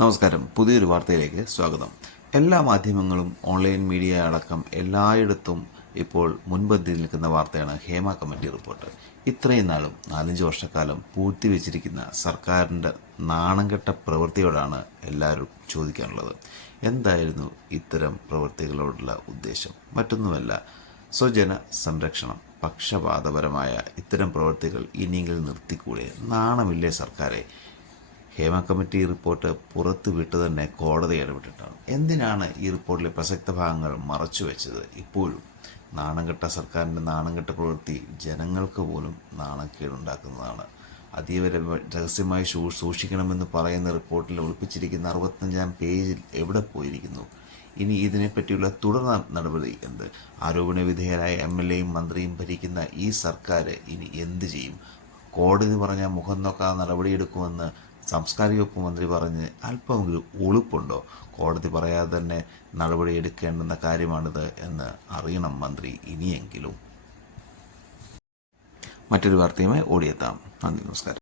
നമസ്കാരം. പുതിയൊരു വാർത്തയിലേക്ക് സ്വാഗതം. എല്ലാ മാധ്യമങ്ങളും ഓൺലൈൻ മീഡിയ അടക്കം എല്ലായിടത്തും ഇപ്പോൾ മുൻപന്തിയിൽ നിൽക്കുന്ന വാർത്തയാണ് ഹേമ കമ്മിറ്റി റിപ്പോർട്ട്. ഇത്രയും നാളും 4-5 വർഷക്കാലം പൂഴ്ത്തിവെച്ചിരിക്കുന്ന സർക്കാരിൻ്റെ നാണംകെട്ട പ്രവൃത്തിയോടാണ് എല്ലാവരും ചോദിക്കാനുള്ളത്. എന്തായിരുന്നു ഇത്തരം പ്രവൃത്തികളോടുള്ള ഉദ്ദേശം? മറ്റൊന്നുമല്ല, സ്വജന സംരക്ഷണം. പക്ഷപാതപരമായ ഇത്തരം പ്രവൃത്തികൾ ഇനിയെങ്കിലും നിർത്തിക്കൂടെ? നാണമില്ലേ സർക്കാരെ? ഹേമ കമ്മിറ്റി റിപ്പോർട്ട് പുറത്തുവിട്ട് തന്നെ കോടതി ഇടപെട്ടിട്ടാണ്. എന്തിനാണ് ഈ റിപ്പോർട്ടിലെ പ്രസക്ത ഭാഗങ്ങൾ മറച്ചുവെച്ചത്? ഇപ്പോഴും നാണംകെട്ട സർക്കാരിൻ്റെ നാണംകെട്ട പ്രവൃത്തി ജനങ്ങൾക്ക് പോലും നാണക്കേടുണ്ടാക്കുന്നതാണ്. അതീവ രഹസ്യമായി സൂക്ഷിക്കണമെന്ന് പറയുന്ന റിപ്പോർട്ടിൽ ഒളിപ്പിച്ചിരിക്കുന്ന 65-ാം പേജിൽ എവിടെ പോയിരിക്കുന്നു? ഇനി ഇതിനെപ്പറ്റിയുള്ള തുടർ നടപടി എന്ത്? ആരോപണ വിധേയരായ MLAയും മന്ത്രിയും ഭരിക്കുന്ന ഈ സർക്കാർ ഇനി എന്ത് ചെയ്യും? കോടതി പറഞ്ഞ മുഖം നോക്കാതെ നടപടിയെടുക്കുമെന്ന് സാംസ്കാരിക വകുപ്പ് മന്ത്രി പറഞ്ഞ് അല്പമെങ്കിലും ഉളുപ്പുണ്ടോ? കോടതി പറയാതെ തന്നെ നടപടിയെടുക്കേണ്ടുന്ന കാര്യമാണിത് എന്ന് അറിയണം മന്ത്രി ഇനിയെങ്കിലും. മറ്റൊരു വാർത്തയുമായി ഓടിയെത്താം. നന്ദി, നമസ്കാരം.